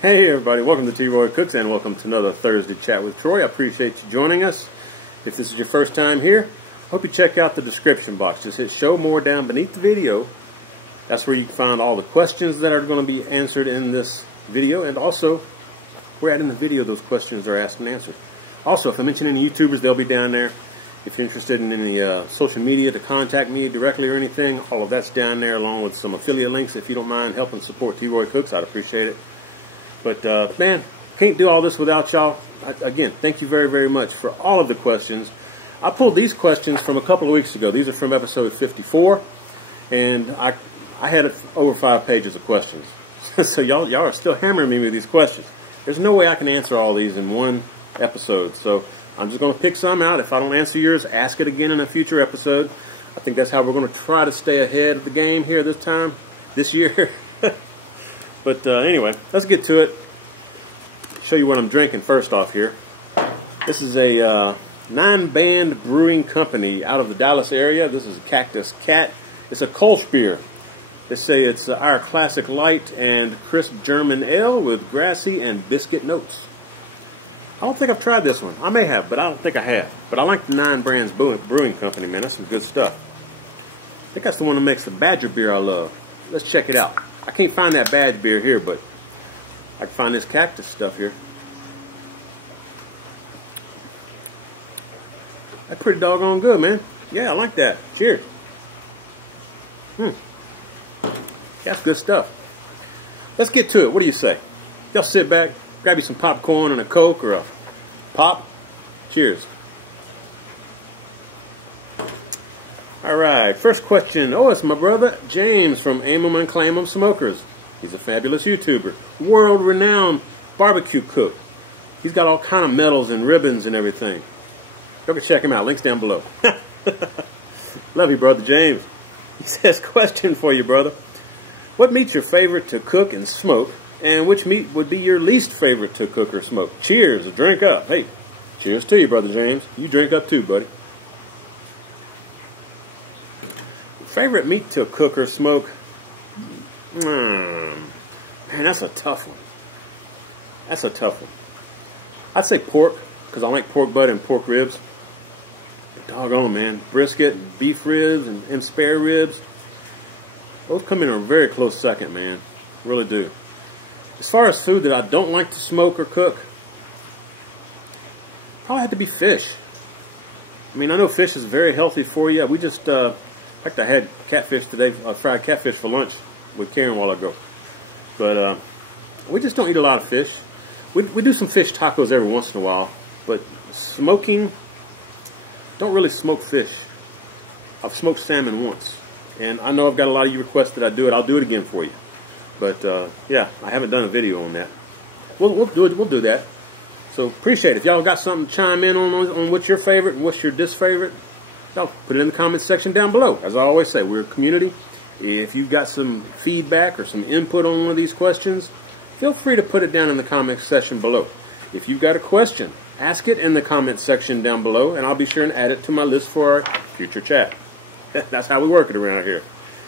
Hey everybody, welcome to T-Roy Cooks and welcome to another Thursday Chat with Troy. I appreciate you joining us. If this is your first time here, hope you check out the description box. Just hit show more down beneath the video. That's where you can find all the questions that are going to be answered in this video, and also where in the video those questions are asked and answered. Also, if I mention any YouTubers, they'll be down there. If you're interested in any social media to contact me directly or anything, all of that's down there along with some affiliate links. If you don't mind helping support T-Roy Cooks, I'd appreciate it. But, man, can't do all this without y'all. Again, thank you very, very much for all of the questions. I pulled these questions from a couple of weeks ago. These are from episode 54, and I had over 5 pages of questions. So y'all are still hammering me with these questions. There's no way I can answer all these in one episode. So I'm just going to pick some out. If I don't answer yours, ask it again in a future episode. I think that's how we're going to try to stay ahead of the game here this year. But anyway, let's get to it. Show you what I'm drinking first off here. This is a 9-band brewing company out of the Dallas area. This is Cactus Cat. It's a Kolsch beer. They say it's our classic light and crisp German ale with grassy and biscuit notes. I don't think I've tried this one. I may have, but I don't think I have. But I like the 9 Brands Brewing Company, man. That's some good stuff. I think that's the one that makes the Badger beer I love. Let's check it out. I can't find that Badge beer here, but I can find this Cactus stuff here. That's pretty doggone good, man. Yeah, I like that. Cheers. That's good stuff. Let's get to it. What do you say? Y'all sit back, grab you some popcorn and a Coke or a pop. Cheers. Alright, first question. Oh, it's my brother James from Aim 'em and Claim 'em Smokers. He's a fabulous YouTuber, world-renowned barbecue cook. He's got all kind of medals and ribbons and everything. Go check him out. Links down below. Love you, brother James. He says, question for you, brother. What meat's your favorite to cook and smoke, and which meat would be your least favorite to cook or smoke? Cheers. A drink up. Hey, cheers to you, brother James. You drink up too, buddy. Favorite meat to cook or smoke? Man, that's a tough one. That's a tough one. I'd say pork, because I like pork butt and pork ribs. Doggone, man. Brisket, beef ribs, and spare ribs. Those come in a very close second, man. Really do. As far as food that I don't like to smoke or cook, probably had to be fish. I mean, I know fish is very healthy for you. We just, in fact, I had catfish today, fried catfish for lunch with Karen a while ago. But we just don't eat a lot of fish. We do some fish tacos every once in a while. But smoking, don't really smoke fish. I've smoked salmon once. And I know I've got a lot of you requests that I do it. I'll do it again for you. But yeah, I haven't done a video on that. We'll do it. We'll do that. So appreciate it. If y'all got something to chime in on what's your favorite and what's your disfavorite, y'all put it in the comments section down below. As I always say, we're a community. If you've got some feedback or some input on one of these questions, feel free to put it down in the comments section below. If you've got a question, ask it in the comments section down below, and I'll be sure and add it to my list for our future chat. That's how we work it around here.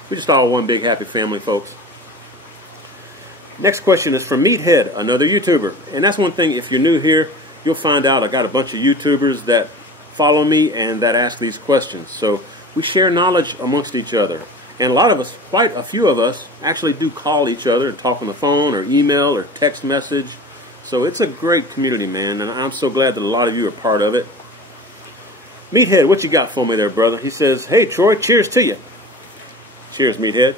We're just all one big happy family, folks. Next question is from Meathead, another YouTuber. And that's one thing, if you're new here, you'll find out I got a bunch of YouTubers that follow me and that ask these questions. So we share knowledge amongst each other. And a lot of us, quite a few of us, actually do call each other and talk on the phone or email or text message. So it's a great community, man, and I'm so glad that a lot of you are part of it. Meathead, what you got for me there, brother? He says, hey, Troy, cheers to you. Cheers, Meathead.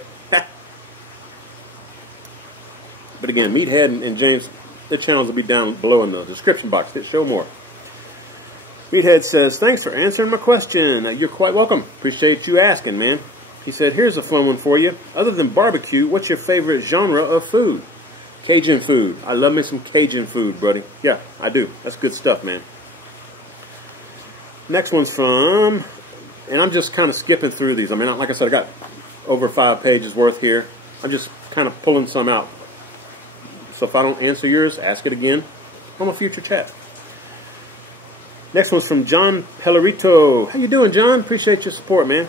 But again, Meathead and James, their channels will be down below in the description box. Hit show more. Meathead says, thanks for answering my question. You're quite welcome. Appreciate you asking, man. He said, here's a fun one for you. Other than barbecue, what's your favorite genre of food? Cajun food. I love me some Cajun food, buddy. Yeah, I do. That's good stuff, man. Next one's from, and I'm just kind of skipping through these. I mean, like I said, I got over 5 pages worth here. I'm just kind of pulling some out. So if I don't answer yours, ask it again on a future chat. Next one's from John Pellerito. How you doing, John? Appreciate your support, man.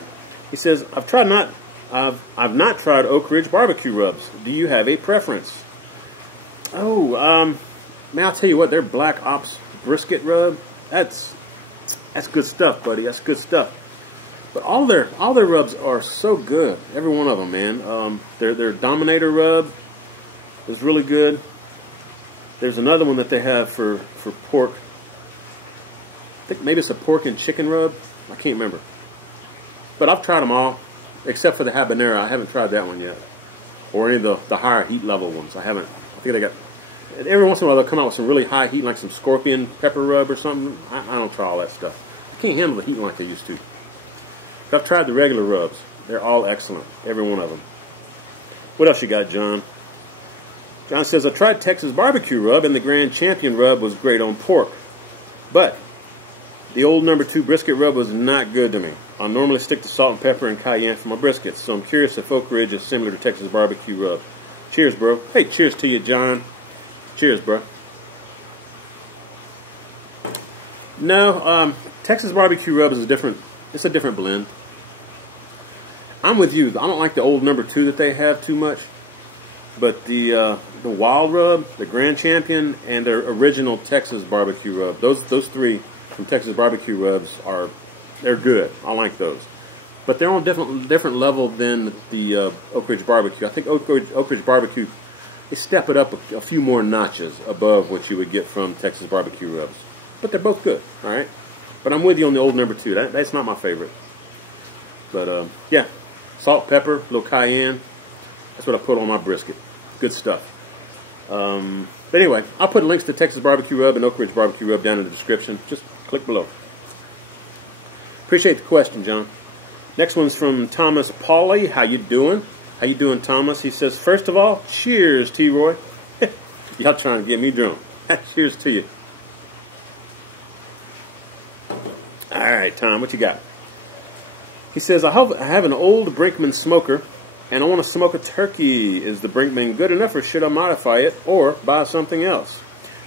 He says, I've not tried OakRidge BBQ rubs. Do you have a preference? Oh, man, I'll tell you what, their Black Ops brisket rub, that's good stuff, buddy. That's good stuff. But all their rubs are so good. Every one of them, man. Their Dominator rub is really good. There's another one that they have for pork. I think maybe it's a pork and chicken rub. I can't remember. But I've tried them all, except for the habanero. I haven't tried that one yet. Or any of the higher heat level ones. I haven't. I think they got... Every once in a while they'll come out with some really high heat, like some scorpion pepper rub or something. I don't try all that stuff. I can't handle the heat like they used to. But I've tried the regular rubs. They're all excellent. Every one of them. What else you got, John? John says, I tried TexasBBQ rub, and the Grand Champion rub was great on pork. But the old No. 2 brisket rub was not good to me. I normally stick to salt and pepper and cayenne for my briskets, so I'm curious if OakRidge is similar to TexasBBQ rub. Cheers, bro. Hey, cheers to you, John. Cheers, bro. No, TexasBBQ rub is a different blend. I'm with you. I don't like the old No. 2 that they have too much. But the Wild Rub, the Grand Champion, and their original TexasBBQ rub, those three from TexasBBQ rubs they're good. I like those. But they're on a different level than the OakRidge BBQ. I think OakRidge BBQ, they step it up a few more notches above what you would get from TexasBBQ rubs. But they're both good, all right? But I'm with you on the old No. 2. That's not my favorite. But, yeah, salt, pepper, a little cayenne. That's what I put on my brisket. Good stuff. But anyway, I'll put links to TexasBBQ rub and OakRidge BBQ rub down in the description. Just click below. Appreciate the question, John. Next one's from Thomas Pauly. How you doing? How you doing, Thomas? He says, first of all, cheers, T-Roy. Y'all trying to get me drunk. Cheers to you. All right, Tom, what you got? He says, I have an old Brinkman smoker, and I want to smoke a turkey. Is the Brinkman good enough, or should I modify it, or buy something else?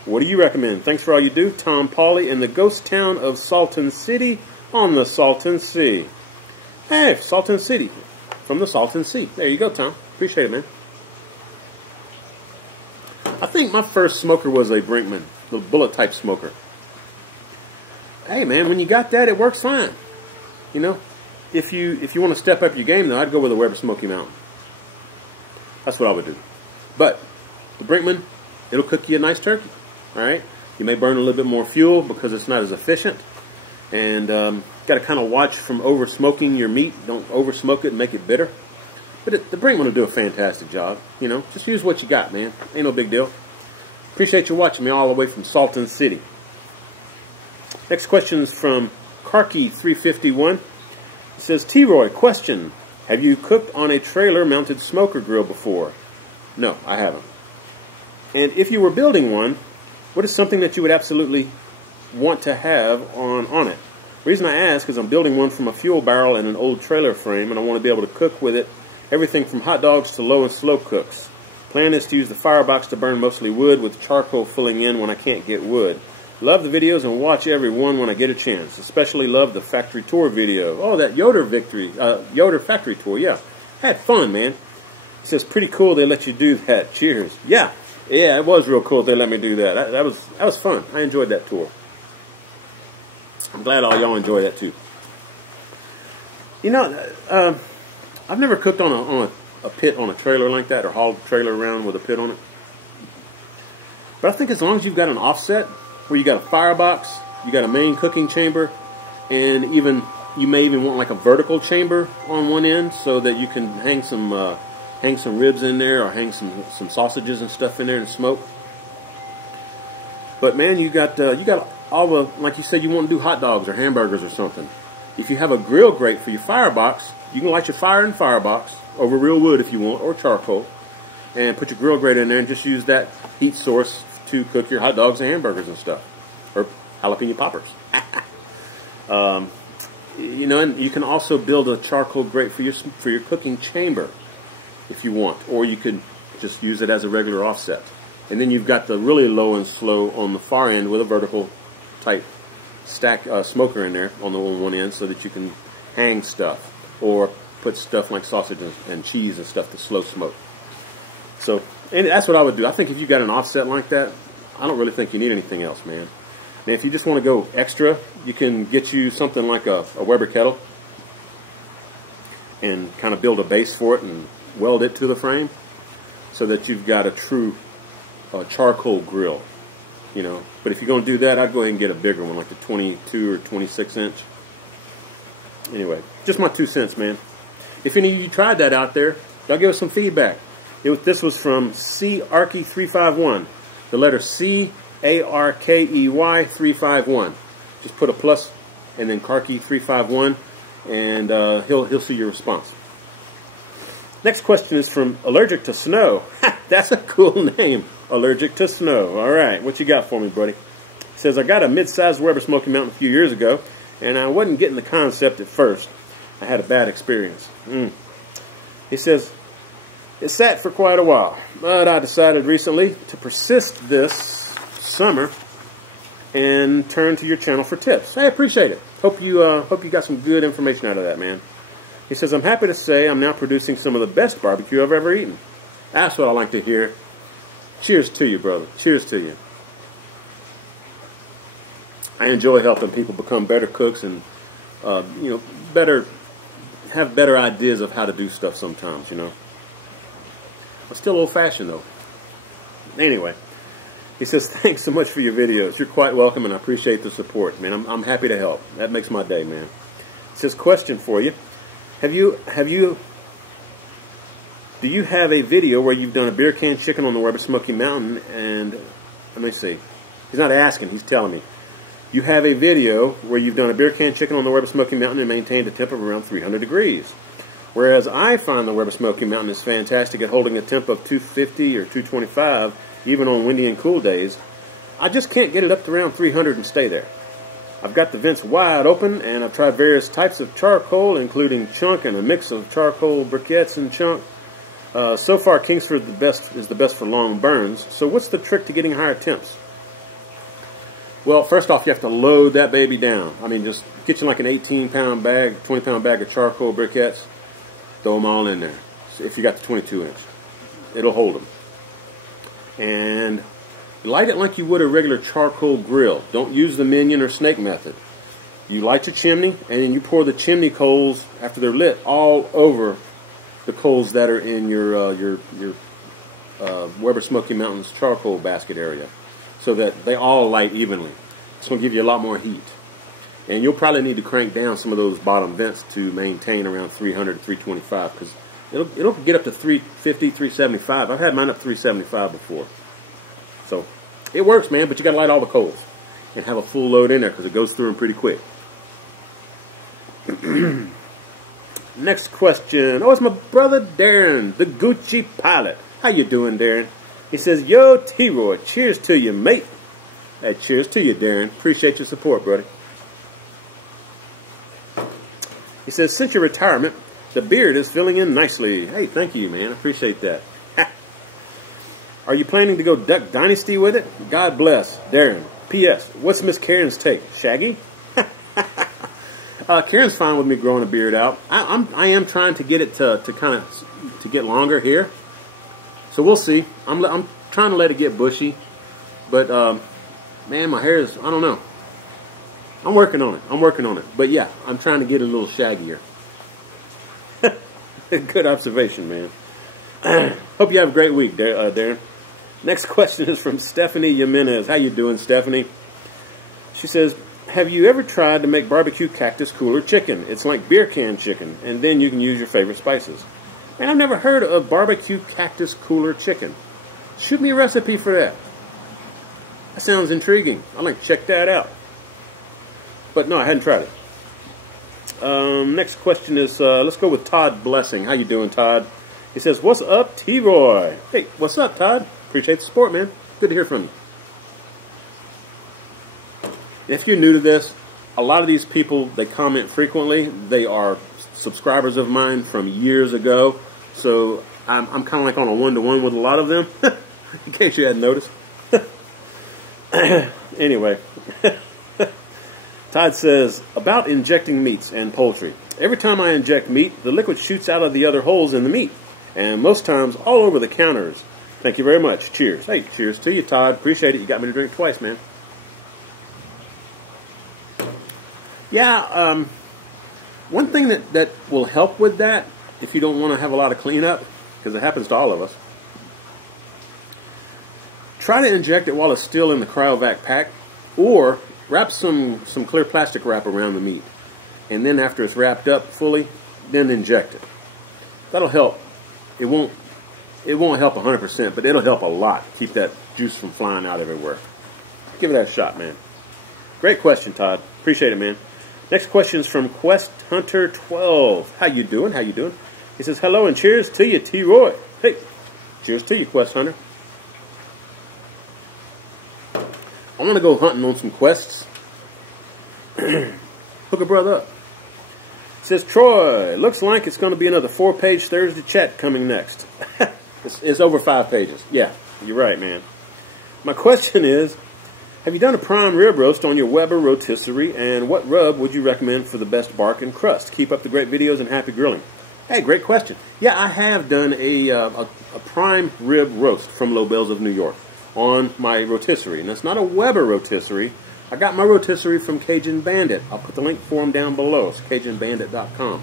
What do you recommend? Thanks for all you do. Tom Pauly in the ghost town of Salton City on the Salton Sea. Hey, Salton City. From the Salton Sea. There you go, Tom. Appreciate it, man. I think my first smoker was a Brinkman, the bullet type smoker. Hey, man, when you got that, it works fine. You know, if you want to step up your game, though, I'd go with a Weber Smoky Mountain. That's what I would do. But the Brinkman, it'll cook you a nice turkey. All right, you may burn a little bit more fuel because it's not as efficient, and got to kind of watch from over smoking your meat. Don't over smoke it and make it bitter. But the Brinkman will do a fantastic job. You know, just use what you got, man. Ain't no big deal. Appreciate you watching me all the way from Salton City. Next question is from Karki351. It says, T-Roy, question. Have you cooked on a trailer-mounted smoker grill before? No, I haven't. And if you were building one, what is something that you would absolutely want to have on it? The reason I ask is I'm building one from a fuel barrel and an old trailer frame, and I want to be able to cook with it everything from hot dogs to low and slow cooks. Plan is to use the firebox to burn mostly wood, with charcoal filling in when I can't get wood. Love the videos and watch every one when I get a chance. Especially love the factory tour video. Oh, that Yoder factory tour, yeah. Had fun, man. It says, pretty cool they let you do that. Cheers. Yeah, it was real cool they let me do that. That was fun. I enjoyed that tour. I'm glad all y'all enjoy that too. You know, I've never cooked on a pit on a trailer like that, or hauled a trailer around with a pit on it. But I think as long as you've got an offset, where you got a firebox, you got a main cooking chamber, and you may even want like a vertical chamber on one end, so that you can hang some ribs in there, or hang some sausages and stuff in there to smoke. But man, you got all the, like you said, you want to do hot dogs or hamburgers or something. If you have a grill grate for your firebox, you can light your fire in the firebox over real wood if you want, or charcoal, and put your grill grate in there and just use that heat source to cook your hot dogs and hamburgers and stuff, or jalapeno poppers. You know, and you can also build a charcoal grate for your cooking chamber if you want, or you could just use it as a regular offset. And then you've got the really low and slow on the far end with a vertical type stack smoker in there on the one end, so that you can hang stuff or put stuff like sausage and cheese and stuff to slow smoke. So And that's what I would do. I think if you got an offset like that, I don't really think you need anything else, man. And if you just want to go extra, you can get you something like a Weber kettle and kind of build a base for it and weld it to the frame so that you've got a true charcoal grill, you know. But if you're going to do that, I'd go ahead and get a bigger one, like a 22 or 26 inch. Anyway, just my 2 cents, man. If any of you tried that out there, y'all give us some feedback. This was from C-Arkey351. The letter C-A-R-K-E-Y 351. Just put a plus and then Karkey 351, and he'll see your response. Next question is from Allergic to Snow. That's a cool name, Allergic to Snow. All right, what you got for me, buddy? He says, I got a mid-sized Weber Smoky Mountain a few years ago, and I wasn't getting the concept at first. I had a bad experience. He says, it sat for quite a while, but I decided recently to persist this summer and turn to your channel for tips. I appreciate it. Hope you got some good information out of that, man. He says, I'm happy to say I'm now producing some of the best barbecue I've ever eaten. That's what I like to hear. Cheers to you, brother. Cheers to you. I enjoy helping people become better cooks and, you know, have better ideas of how to do stuff sometimes, you know. I'm still old-fashioned, though. Anyway, he says, thanks so much for your videos. You're quite welcome, and I appreciate the support, man. I'm happy to help. That makes my day, man. He says, question for you. Do you have a video where you've done a beer can chicken on the Weber Smoky Mountain? And let me see. He's not asking. He's telling me. You have a video where you've done a beer can chicken on the Weber Smoky Mountain and maintained a temp of around 300 degrees. Whereas I find the Weber Smoky Mountain is fantastic at holding a temp of 250 or 225, even on windy and cool days. I just can't get it up to around 300 and stay there. I've got the vents wide open, and I've tried various types of charcoal, including chunk and a mix of charcoal briquettes and chunk. So far, Kingsford is the best for long burns. So what's the trick to getting higher temps? Well, first off, you have to load that baby down. I mean, just get you like an 18-pound bag, 20-pound bag of charcoal briquettes. Throw them all in there. So if you got the 22-inch, it'll hold them. And light it like you would a regular charcoal grill. Don't use the minion or snake method. You light your chimney, and then you pour the chimney coals after they're lit all over the coals that are in your Weber Smoky Mountains charcoal basket area, so that they all light evenly. It's going to give you a lot more heat. And you'll probably need to crank down some of those bottom vents to maintain around 300 to 325, because it'll get up to 350, 375. I've had mine up 375 before. So it works, man, but you got to light all the coals and have a full load in there because it goes through them pretty quick. Next question. Oh, it's my brother Darin, the Gucci pilot. How you doing, Darin? He says, yo, T-Roy, cheers to you, mate. Hey, cheers to you, Darin. Appreciate your support, buddy. He says, since your retirement, the beard is filling in nicely. Hey, thank you, man. I appreciate that. Are you planning to go Duck Dynasty with it? God bless. Darin. P.S. What's Miss Karen's take? Shaggy? Karen's fine with me growing a beard out. I am trying to get it to get longer here. So we'll see. I'm trying to let it get bushy. But, man, my hair is, I don't know. I'm working on it. But yeah, I'm trying to get a little shaggier. Good observation, man. Hope you have a great week, Darin. Next question is from Stephanie Jimenez. How you doing, Stephanie? She says, have you ever tried to make barbecue cactus cooler chicken? It's like beer can chicken, and then you can use your favorite spices. Man, I've never heard of barbecue cactus cooler chicken. Shoot me a recipe for that. That sounds intriguing. I'd like to check that out. But no, I hadn't tried it. Next question is, let's go with Todd Blessing. How you doing, Todd? He says, what's up, T-Roy? Hey, what's up, Todd? Appreciate the support, man. Good to hear from you. If you're new to this, a lot of these people, they comment frequently. They are subscribers of mine from years ago. So I'm kind of like on a one-to-one with a lot of them, in case you hadn't noticed. Anyway, Todd says, about injecting meats and poultry. Every time I inject meat, the liquid shoots out of the other holes in the meat, and most times all over the counters. Thank you very much. Cheers. Hey, cheers to you, Todd. Appreciate it. You got me to drink twice, man. Yeah, one thing that will help with that, if you don't want to have a lot of cleanup, because it happens to all of us, try to inject it while it's still in the cryovac pack, or wrap some clear plastic wrap around the meat. And then after it's wrapped up fully, then inject it. That'll help. It won't help 100%, but it'll help a lot. Keep that juice from flying out everywhere. Give it that a shot, man. Great question, Todd. Appreciate it, man. Next question is from Quest Hunter 12. How you doing? How you doing? He says, hello and cheers to you, T. Roy. Hey, cheers to you, Quest Hunter. I want to go hunting on some quests. Hook a brother up. Says, Troy, looks like it's going to be another 4-page Thursday chat coming next. It's over 5 pages. Yeah, you're right, man. My question is, have you done a prime rib roast on your Weber Rotisserie, and what rub would you recommend for the best bark and crust? Keep up the great videos and happy grilling. Hey, great question. Yeah, I have done a prime rib roast from Lobel's of New York on my rotisserie. And that's not a Weber rotisserie. I got my rotisserie from Cajun Bandit. I'll put the link for them down below. It's CajunBandit.com.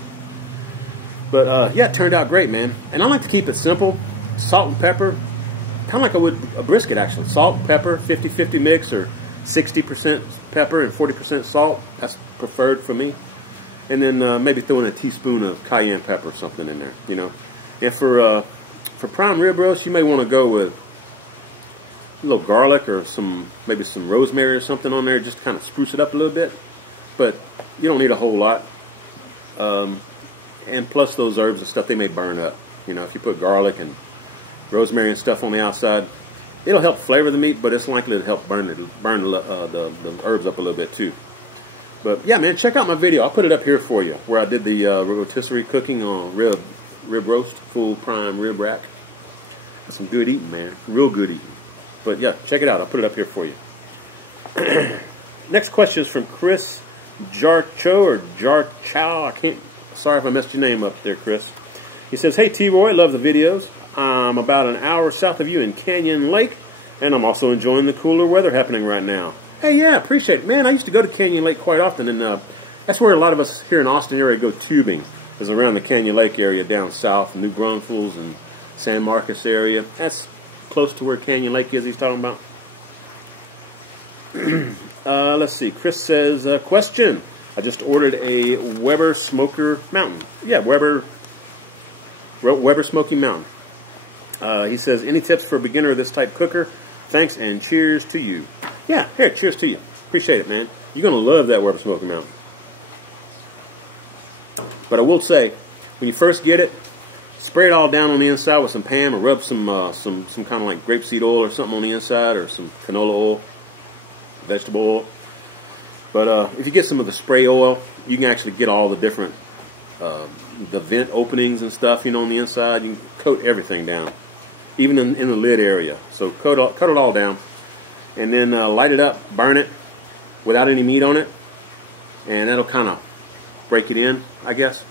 But yeah, it turned out great, man. And I like to keep it simple. Salt and pepper. Kind of like I would a brisket, actually. Salt, pepper, 50-50 mix, or 60% pepper and 40% salt. That's preferred for me. And then maybe throw in a teaspoon of cayenne pepper or something in there, you know. And for prime rib roast, you may want to go with a little garlic or maybe some rosemary or something on there, just to kind of spruce it up a little bit. But you don't need a whole lot. And plus those herbs and stuff, they may burn up. You know, if you put garlic and rosemary and stuff on the outside, it'll help flavor the meat, but it's likely to help burn the herbs up a little bit too. But yeah, man, check out my video. I'll put it up here for you, where I did the rotisserie cooking on rib roast, full prime rib rack. That's some good eating, man. Real good eating. But yeah, check it out. I'll put it up here for you. Next question is from Chris Jarcho or Jarchow. Sorry if I messed your name up there, Chris. He says, hey T-Roy, love the videos. I'm about an hour south of you in Canyon Lake, and I'm also enjoying the cooler weather happening right now. Hey, yeah, appreciate it. Man, I used to go to Canyon Lake quite often, and that's where a lot of us here in Austin area go tubing, is around the Canyon Lake area down south, New Braunfels and San Marcos area. That's close to where Canyon Lake is he's talking about. Let's see. Chris says, question. I just ordered a Weber Smoker Mountain. Yeah, Weber Smoky Mountain. He says, any tips for a beginner of this type cooker? Thanks and cheers to you. Yeah, here, cheers to you. Appreciate it, man. You're going to love that Weber Smoky Mountain. But I will say, when you first get it, spray it all down on the inside with some Pam, or rub some kind of like grapeseed oil or something on the inside, or some canola oil, vegetable oil. But if you get some of the spray oil, you can actually get all the different the vent openings and stuff, you know, on the inside. You can coat everything down, even in the lid area. So cut it all down, and then light it up, burn it without any meat on it, and that'll kind of break it in, I guess,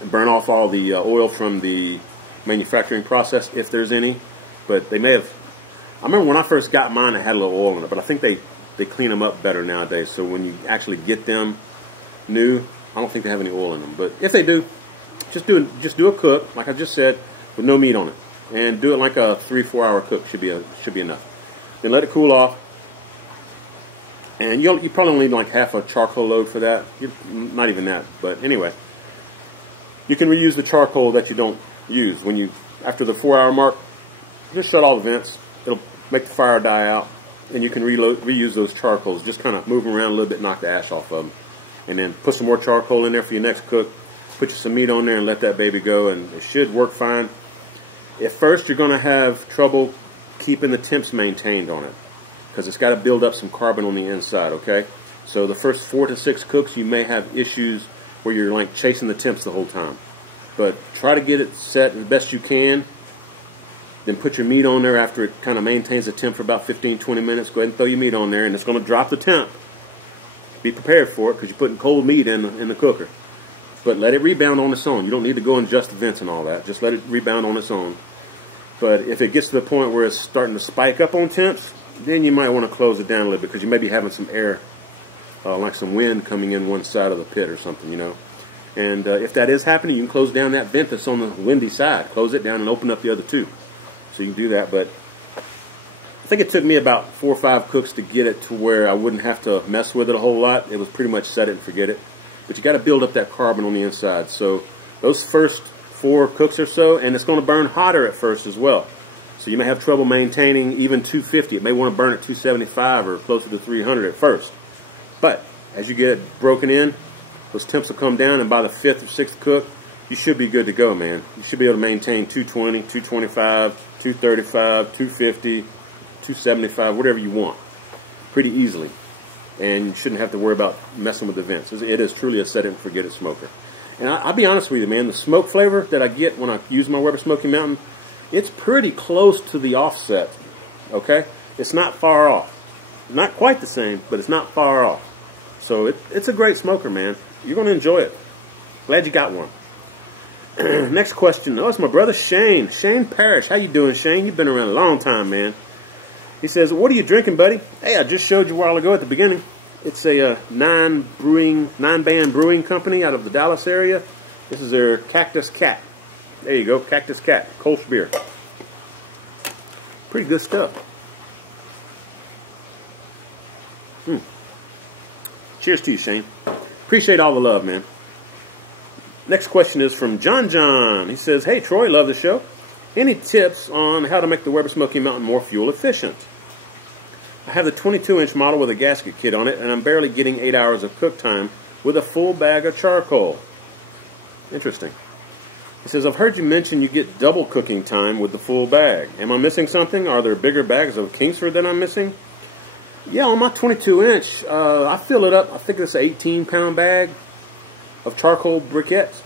and burn off all the oil from the manufacturing process, if there's any. But they may have, I remember when I first got mine, it had a little oil in it, but I think they clean them up better nowadays. So when you actually get them new, I don't think they have any oil in them. But if they do, just do a cook, like I just said, with no meat on it, and do it like a 3-4 hour cook should be enough. Then let it cool off, and you probably only need like half a charcoal load for that. Not even that, but anyway, you can reuse the charcoal that you don't use. After the 4-hour mark, just shut all the vents. It'll make the fire die out, and you can reuse those charcoals. Just kind of move them around a little bit, knock the ash off of them, and then put some more charcoal in there for your next cook. Put some meat on there and let that baby go, and it should work fine. At first, you're going to have trouble keeping the temps maintained on it, because it's got to build up some carbon on the inside, okay? So the first 4 to 6 cooks, you may have issues where you're like chasing the temps the whole time. But try to get it set as best you can. Then put your meat on there after it kind of maintains the temp for about 15-20 minutes. Go ahead and throw your meat on there, and it's going to drop the temp. Be prepared for it, because you're putting cold meat in the cooker. But let it rebound on its own. You don't need to go and adjust the vents and all that. Just let it rebound on its own. But if it gets to the point where it's starting to spike up on temps, then you might want to close it down a little bit because you may be having some air, like some wind coming in one side of the pit or something, you know. And if that is happening, you can close down that vent that's on the windy side. Close it down and open up the other two. So you can do that. But I think it took me about 4 or 5 cooks to get it to where I wouldn't have to mess with it a whole lot. It was pretty much set it and forget it. But you got to build up that carbon on the inside. So those first 4 cooks or so, and it's going to burn hotter at first as well. So you may have trouble maintaining even 250. It may want to burn at 275 or closer to 300 at first. But as you get broken in, those temps will come down, and by the 5th or 6th cook, you should be good to go, man. You should be able to maintain 220, 225, 235, 250, 275, whatever you want, pretty easily. And you shouldn't have to worry about messing with the vents. It is truly a set it and forget it smoker. And I'll be honest with you, man, the smoke flavor that I get when I use my Weber Smoky Mountain, it's pretty close to the offset, okay? It's not far off. Not quite the same, but it's not far off. So it's a great smoker, man. You're going to enjoy it. Glad you got one. Next question. Oh, it's my brother Shane. Shane Parrish. How you doing, Shane? You've been around a long time, man. He says, what are you drinking, buddy? Hey, I just showed you a while ago at the beginning. It's a nine-band brewing company out of the Dallas area. This is their Cactus Cat. There you go, Cactus Cat, Kolsch beer. Pretty good stuff. Cheers to you, Shane. Appreciate all the love, man. Next question is from John John. He says, hey, Troy, love the show. Any tips on how to make the Weber Smoky Mountain more fuel efficient? I have the 22-inch model with a gasket kit on it, and I'm barely getting 8 hours of cook time with a full bag of charcoal. Interesting. He says, I've heard you mention you get double cooking time with the full bag. Am I missing something? Are there bigger bags of Kingsford that I'm missing? Yeah, on my 22-inch, I fill it up. I think it's an 18-pound bag of charcoal briquettes.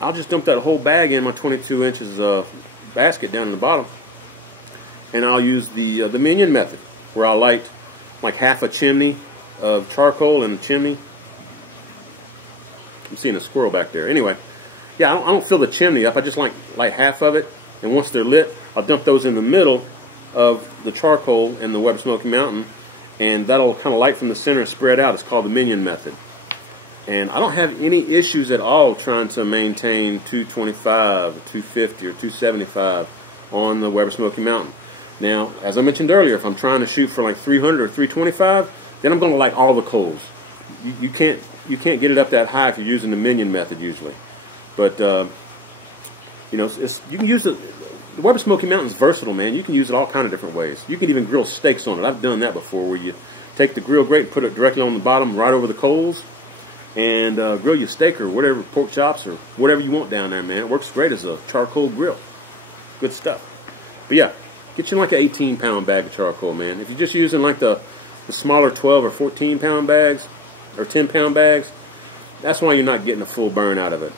I'll just dump that whole bag in my 22 inches basket down in the bottom, and I'll use the minion method, where I'll light like half a chimney of charcoal in the chimney. I'm seeing a squirrel back there. Anyway, yeah, I don't fill the chimney up. I just light half of it, and once they're lit, I'll dump those in the middle of the charcoal in the Weber Smoky Mountain, and that'll kind of light from the center and spread out. It's called the minion method. And I don't have any issues at all trying to maintain 225 or 250 or 275 on the Weber Smoky Mountain. Now, as I mentioned earlier, if I'm trying to shoot for like 300 or 325, then I'm going to light all the coals. You can't get it up that high if you're using the minion method usually. But you know, you can use the Weber Smoky Mountain's versatile, man. You can use it all kind of different ways. You can even grill steaks on it. I've done that before, where you take the grill grate and put it directly on the bottom, right over the coals, and grill your steak or whatever, pork chops or whatever you want down there, man. It works great as a charcoal grill. Good stuff. But yeah, get you like an 18-pound bag of charcoal, man. If you're just using like the smaller 12 or 14-pound bags or 10-pound bags, that's why you're not getting a full burn out of it.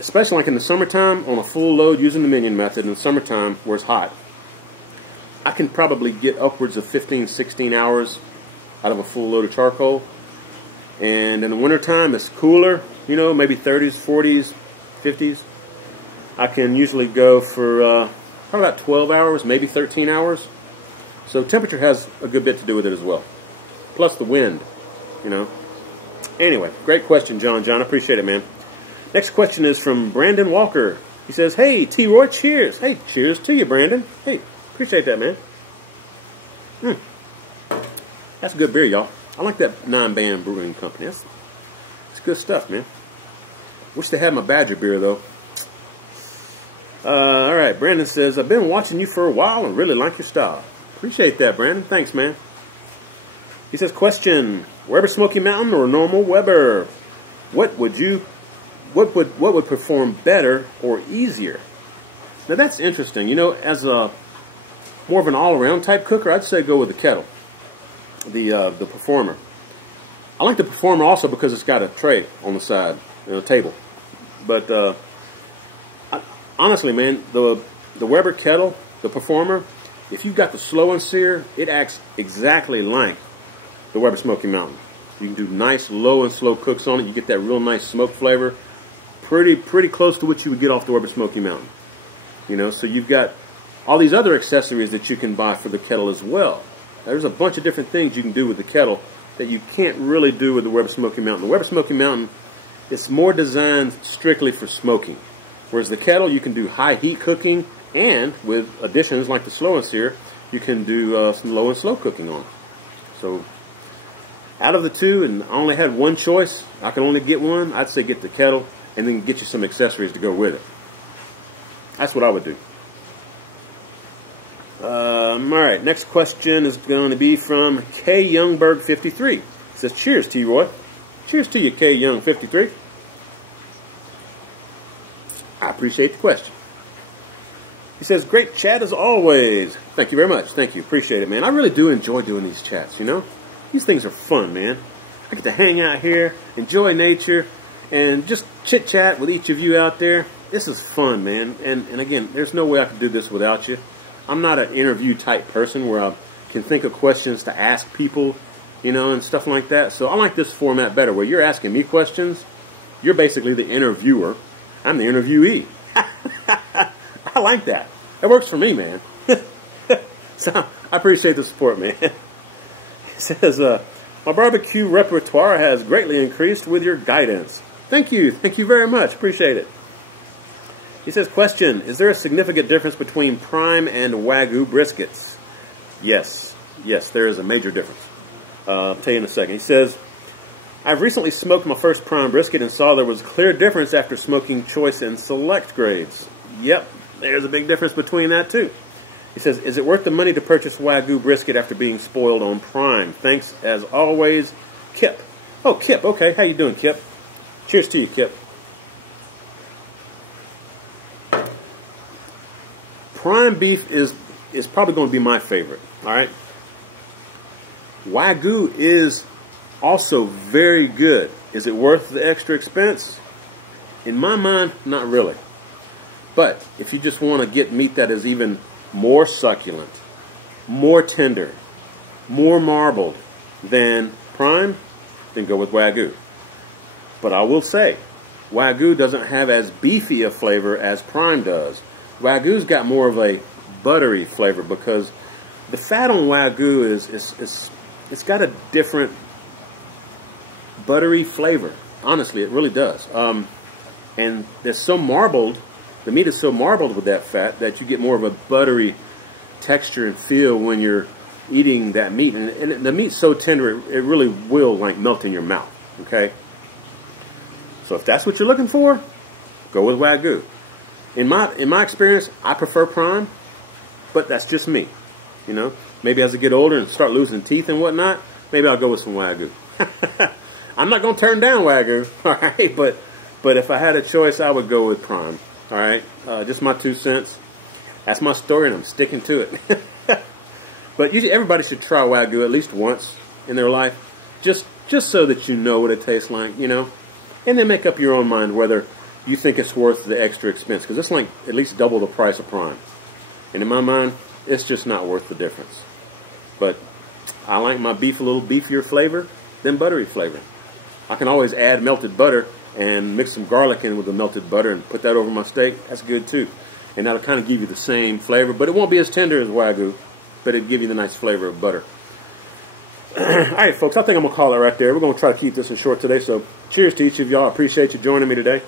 Especially like in the summertime, on a full load using the minion method in the summertime where it's hot, I can probably get upwards of 15, 16 hours out of a full load of charcoal. And in the wintertime, it's cooler, you know, maybe 30s, 40s, 50s. I can usually go for probably about 12 hours, maybe 13 hours. So temperature has a good bit to do with it as well. Plus the wind, you know. Anyway, great question, John. I appreciate it, man. Next question is from Brandon Walker. He says, hey, T-Roy, cheers. Hey, cheers to you, Brandon. Hey, appreciate that, man. That's a good beer, y'all. I like that 9-band brewing company. It's good stuff, man. Wish they had my Badger beer, though. All right, Brandon says, I've been watching you for a while and really like your style. Appreciate that, Brandon. Thanks, man. He says, question, Weber Smoky Mountain or normal Weber? What would perform better or easier? Now, that's interesting. You know, as a more of an all-around type cooker, I'd say go with the kettle. The Performer. I like the Performer also because it's got a tray on the side, a table. But honestly, man, the Weber kettle, the Performer, if you've got the slow and sear, it acts exactly like the Weber Smoky Mountain. You can do nice low and slow cooks on it. You get that real nice smoke flavor, pretty close to what you would get off the Weber Smoky Mountain. You know, so you've got all these other accessories that you can buy for the kettle as well. There's a bunch of different things you can do with the kettle that you can't really do with the Weber Smoky Mountain. The Weber Smoky Mountain is more designed strictly for smoking, whereas the kettle you can do high heat cooking, and with additions like the slow and sear, you can do some low and slow cooking on it. So out of the two, and I only had one choice, I can only get one, I'd say get the kettle and then get you some accessories to go with it. That's what I would do. Alright, next question is going to be from K. Youngberg 53. It says, cheers, T-Roy. Cheers to you, K. Young 53. I appreciate the question. He says, great chat as always. Thank you very much. Thank you. Appreciate it, man. I really do enjoy doing these chats, you know? These things are fun, man. I get to hang out here, enjoy nature, and just chit-chat with each of you out there. This is fun, man. And again, there's no way I could do this without you. I'm not an interview type person where I can think of questions to ask people, you know, and stuff like that. So I like this format better, where you're asking me questions. You're basically the interviewer. I'm the interviewee. I like that. That works for me, man. So I appreciate the support, man. It says, my barbecue repertoire has greatly increased with your guidance. Thank you. Thank you very much. Appreciate it. He says, question, is there a significant difference between prime and wagyu briskets? Yes. Yes, there is a major difference. I'll tell you in a second. He says, I've recently smoked my first prime brisket and saw there was a clear difference after smoking choice and select grades. Yep, there's a big difference between that too. He says, is it worth the money to purchase wagyu brisket after being spoiled on prime? Thanks as always, Kip. Oh, Kip, okay. How you doing, Kip? Cheers to you, Kip. Prime beef is probably going to be my favorite, all right? Wagyu is also very good. Is it worth the extra expense? In my mind, not really. But if you just want to get meat that is even more succulent, more tender, more marbled than prime, then go with wagyu. But I will say, wagyu doesn't have as beefy a flavor as prime does. Wagyu's got more of a buttery flavor because the fat on wagyu it's got a different buttery flavor. Honestly, it really does. And it's so marbled, the meat is so marbled with that fat that you get more of a buttery texture and feel when you're eating that meat. And the meat's so tender, it really will like melt in your mouth. Okay? So if that's what you're looking for, go with wagyu. In my experience, I prefer prime, but that's just me. You know, maybe as I get older and start losing teeth and whatnot, maybe I'll go with some wagyu. I'm not going to turn down wagyu, all right? But if I had a choice, I would go with prime, all right? Just my 2 cents. That's my story, and I'm sticking to it. But usually everybody should try wagyu at least once in their life, just so that you know what it tastes like, you know? And then make up your own mind whether you think it's worth the extra expense, because it's like at least double the price of prime. And in my mind, it's just not worth the difference. But I like my beef a little beefier flavor than buttery flavor. I can always add melted butter and mix some garlic in with the melted butter and put that over my steak. That's good too. And that'll kind of give you the same flavor, but it won't be as tender as wagyu, but it'll give you the nice flavor of butter. Alright folks, I think I'm going to call it right there. We're going to try to keep this in short today, so cheers to each of y'all. I appreciate you joining me today.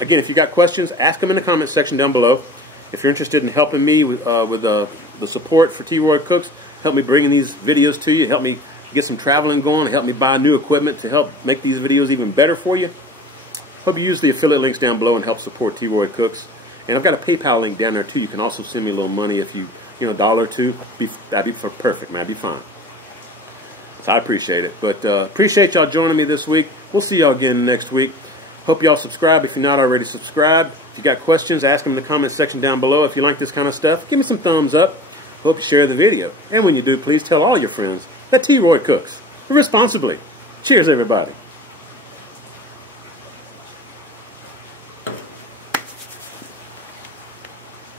Again, if you got questions, ask them in the comment section down below. If you're interested in helping me with the support for T-Roy Cooks, help me bringing these videos to you, help me get some traveling going, help me buy new equipment to help make these videos even better for you. Hope you use the affiliate links down below and help support T-Roy Cooks. And I've got a PayPal link down there too. You can also send me a little money if you know, $1 or $2. That'd be perfect, man. That'd be fine. So I appreciate it. But appreciate y'all joining me this week. We'll see y'all again next week. Hope y'all subscribe if you're not already subscribed. If you got questions, ask them in the comment section down below. If you like this kind of stuff, give me some thumbs up. Hope you share the video. And when you do, please tell all your friends that T-Roy cooks responsibly. Cheers, everybody.